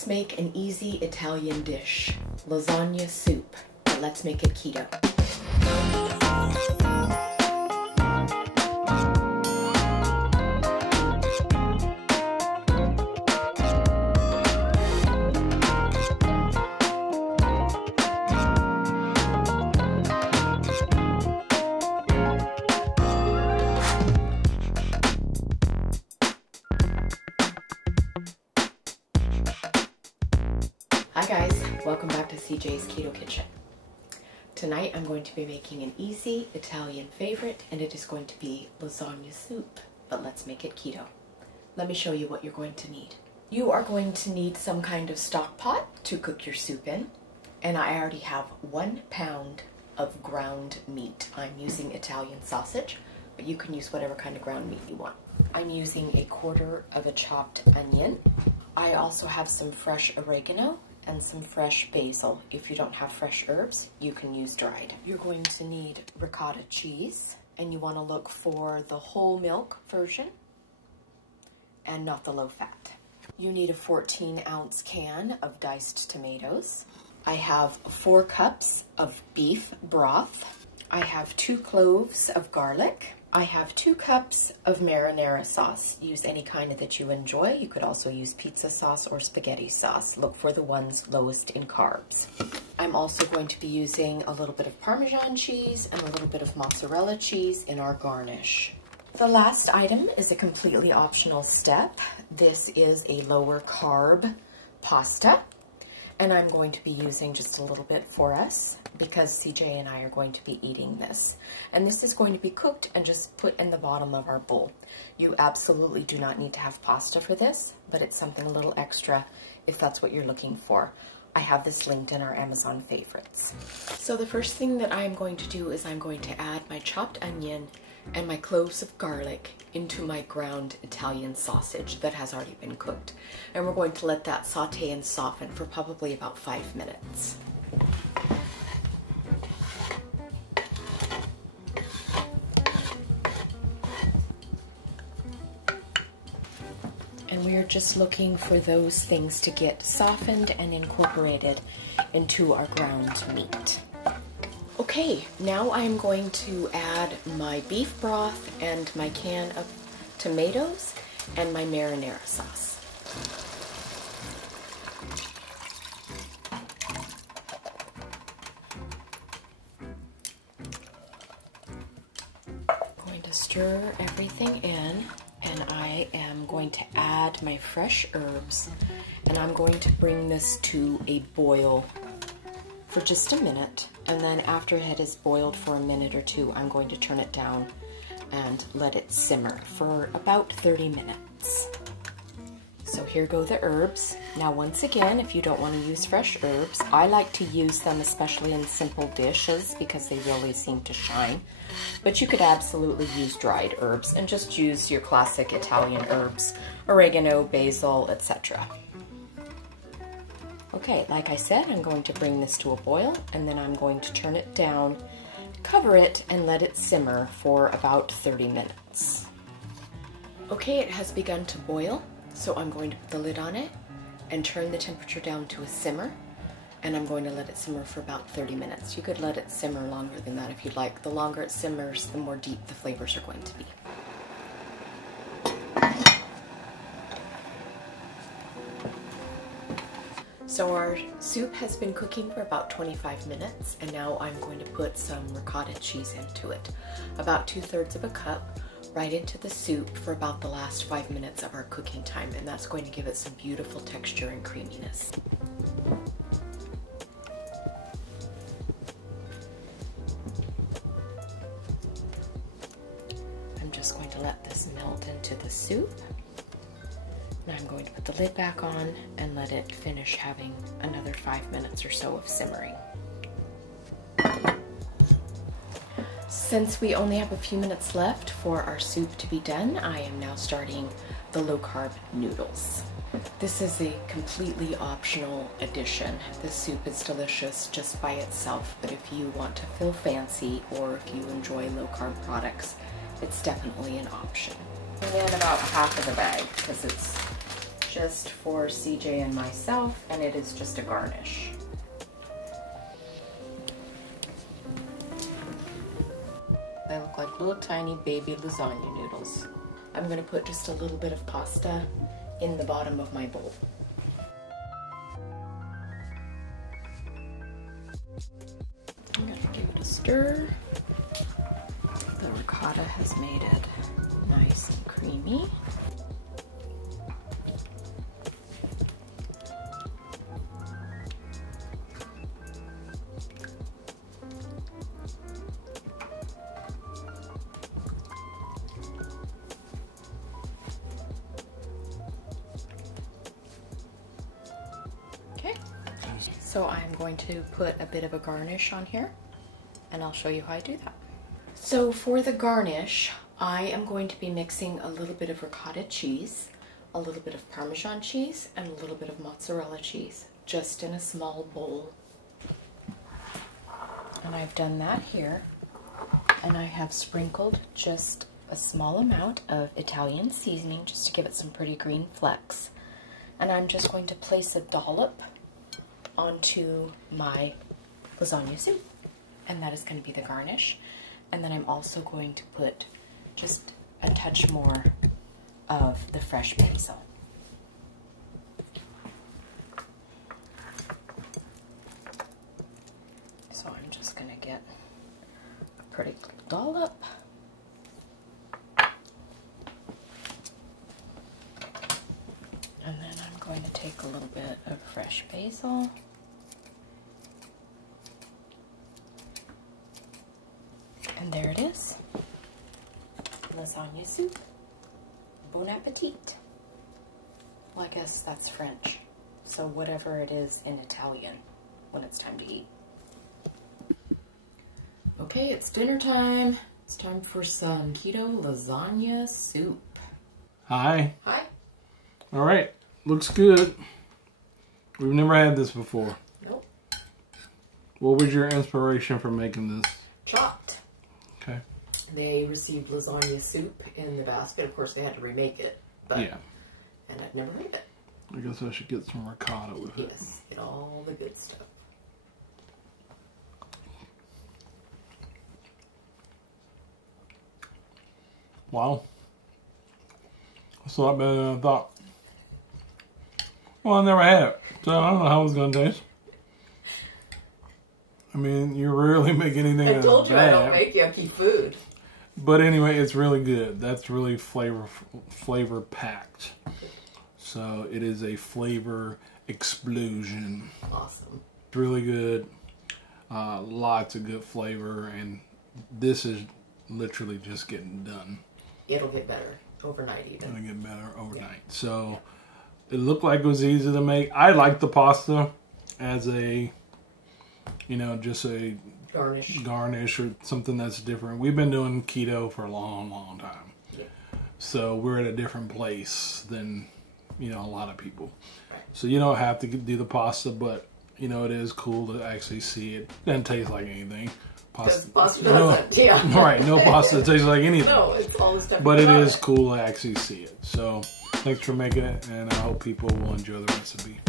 Let's make an easy Italian dish, lasagna soup, but let's make it keto. Hi guys, welcome back to CJ's Keto Kitchen. Tonight I'm going to be making an easy Italian favorite, and it is going to be lasagna soup, but let's make it keto. Let me show you what you're going to need. You are going to need some kind of stock pot to cook your soup in, and I already have 1 pound of ground meat. I'm using Italian sausage, but you can use whatever kind of ground meat you want. I'm using 1/4 of a chopped onion. I also have some fresh oregano and some fresh basil. If you don't have fresh herbs, you can use dried. You're going to need ricotta cheese, and you want to look for the whole milk version and not the low fat. You need a 14-ounce can of diced tomatoes. I have 4 cups of beef broth. I have 2 cloves of garlic. I have 2 cups of marinara sauce. Use any kind that you enjoy. You could also use pizza sauce or spaghetti sauce. Look for the ones lowest in carbs. I'm also going to be using a little bit of Parmesan cheese and a little bit of mozzarella cheese in our garnish. The last item is a completely optional step. This is a lower carb pasta, and I'm going to be using just a little bit for us because CJ and I are going to be eating this. And this is going to be cooked and just put in the bottom of our bowl. You absolutely do not need to have pasta for this, but it's something a little extra if that's what you're looking for. I have this linked in our Amazon favorites. So the first thing that I'm going to do is I'm going to add my chopped onion and my cloves of garlic into my ground Italian sausage that has already been cooked. And we're going to let that saute and soften for probably about 5 minutes. And we are just looking for those things to get softened and incorporated into our ground meat. Okay, now I am going to add my beef broth and my can of tomatoes and my marinara sauce. I'm going to stir everything in, and I am going to add my fresh herbs, and I'm going to bring this to a boil for just a minute, and then after it has boiled for a minute or 2, I'm going to turn it down and let it simmer for about 30 minutes. So here go the herbs. Now once again, if you don't want to use fresh herbs, I like to use them especially in simple dishes because they really seem to shine. But you could absolutely use dried herbs and just use your classic Italian herbs, oregano, basil, etc. Okay, like I said, I'm going to bring this to a boil, and then I'm going to turn it down, cover it, and let it simmer for about 30 minutes. Okay, it has begun to boil, so I'm going to put the lid on it and turn the temperature down to a simmer, and I'm going to let it simmer for about 30 minutes. You could let it simmer longer than that if you'd like. The longer it simmers, the more deep the flavors are going to be. So our soup has been cooking for about 25 minutes, and now I'm going to put some ricotta cheese into it. About 2/3 of a cup right into the soup for about the last 5 minutes of our cooking time, and that's going to give it some beautiful texture and creaminess. I'm just going to let this melt into the soup. Now I'm going to put the lid back on and let it finish having another 5 minutes or so of simmering. Since we only have a few minutes left for our soup to be done, I am now starting the low carb noodles. This is a completely optional addition. The soup is delicious just by itself, but if you want to feel fancy or if you enjoy low carb products, it's definitely an option. And then about half of the bag because it's just for CJ and myself, and it is just a garnish. They look like little tiny baby lasagna noodles. I'm going to put just a little bit of pasta in the bottom of my bowl. I'm going to give it a stir. The ricotta has made it nice and creamy. Okay, so I'm going to put a bit of a garnish on here, and I'll show you how I do that. So for the garnish, I am going to be mixing a little bit of ricotta cheese, a little bit of Parmesan cheese, and a little bit of mozzarella cheese, just in a small bowl. And I've done that here, and I have sprinkled just a small amount of Italian seasoning just to give it some pretty green flecks. And I'm just going to place a dollop onto my lasagna soup, and that is going to be the garnish. And then I'm also going to put just a touch more of the fresh basil. So I'm just going to get a pretty dollop. And then I'm going to take a little bit of fresh basil. And there it is. Lasagna soup. Bon appetit. Well, I guess that's French. So whatever it is in Italian when it's time to eat. Okay, it's dinner time. It's time for some keto lasagna soup. Hi. Hi. All right. Looks good. We've never had this before. Nope. What was your inspiration for making this? Chopped. Okay. They received lasagna soup in the basket. Of course, they had to remake it. But, yeah. And I've never made it. I guess I should get some ricotta with it. Yes, get all the good stuff. Wow. That's a lot better than I thought. Well, I never had it, so I don't know how it's going to taste. I mean, you rarely make anything I told you bad. I don't make yucky food. But anyway, it's really good. That's really flavor packed. So it is a flavor explosion. Awesome. It's really good. Lots of good flavor, and this is literally just getting done. It'll get better overnight even. It'll get better overnight. Yeah. So it looked like it was easy to make. I like the pasta as a, you know, just a garnish or something that's different. We've been doing keto for a long, long time. Yeah. So we're at a different place than, you know, a lot of people. Right. So you don't have to do the pasta, but, you know, it is cool to actually see it. It doesn't taste like anything. Pasta doesn't, yeah. Right, no pasta tastes like anything. No, it's all the stuff. But it is cool to actually see it. So thanks for making it, and I hope people will enjoy the recipe.